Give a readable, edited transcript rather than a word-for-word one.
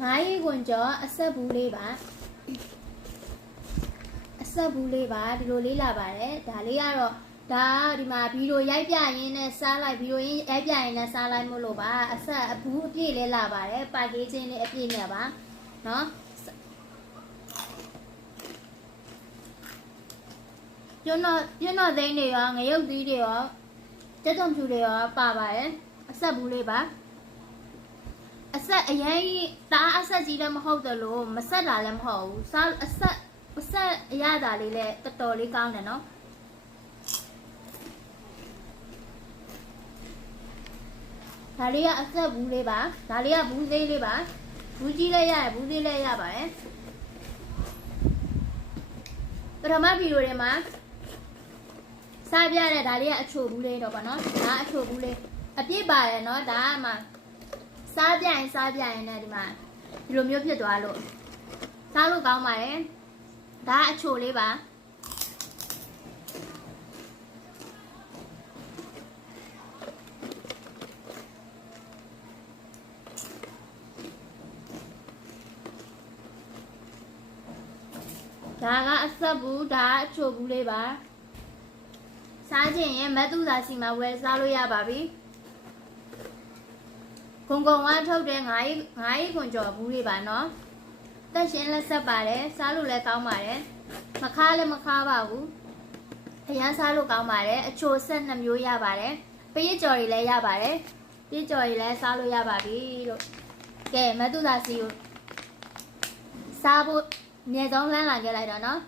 9ခွန်ကျော်အဆက်ဘူးလေးပါအဆက်ဘူးလေးပါဒီလိုလေးလာပါတယ်ဒါလေးကတော့ဒါဒီမှာဗီဒီယိုရိုက်ပြရင်းနဲ့စားလိုက်ဗီဒီယိုရိုက်ပြရင်းနဲ့စားလိုက်မို့လို့ပါအဆက်အဘူးအပြည့်လေးလာပါတယ်ပါကေးချင်းလေးအပြည့်နဲ့ပါနော်ကျွန်းတော်သိန်းတွေရောငရုတ်သီးတွေရောကြက်သွန်ဖြူတွေရောပါပါတယ်အဆက်ဘူးလေးပါအဆက်အရင်တားအဆက်ကြီးလည်းမဟုတ်တယ်လို့မဆက်တာလည်းမဟုတ်ဘူးစားအဆက်အရသာလေးလည်းတော်တော်လေးကောင်းတယ်နော်ဒါလေးကအဆက်ဘူးလေးပါဒါလေးကဘူးသေးလေးပါဘူးကြီးလည်းရတယ်ဘူးသေးလည်းရပါတယ်ပထမဗီဒီယိုတွေမှာစားပြတဲ့ဒါလေးကအချိုဘူးလေးတော့ပါနော်ဒါအချိုဘူးလေးအပြည့်ပါတယ်နော်ဒါကမှစားပြရင်နဲ့ဒီမှာဒီလိုမျိုးဖြစ်သွားလို့စားလို့ကောင်းပါတယ်ဒါအချိုလေးပါဒါကအဆက်ဘူးဒါအချိုဘူးလေးပါစားခြင်းရင်မတ်သူသာစီမှာဝယ်စားလို့ရပါပြီဂုံဝါထုတ်တဲ့9ခွန်ကျော်ဘူးလေးပါနော်တက်ရှင်လက်ဆက်ပါတယ်စားလို့လည်းကောင်းပါတယ်မခါလည်းမခါပါဘူးအရန်စားလို့ကောင်းပါတယ်အချိုဆက်2မျိုးရပါတယ်ပရိကြော်တွေလည်းရပါတယ်ပရိကြော်တွေလည်းစားလို့ရပါပြီလို့ကဲမတ်သူသာစီကိုစားဖို့အမြဲဆုံးလမ်းလာခဲ့လိုက်တော့နော်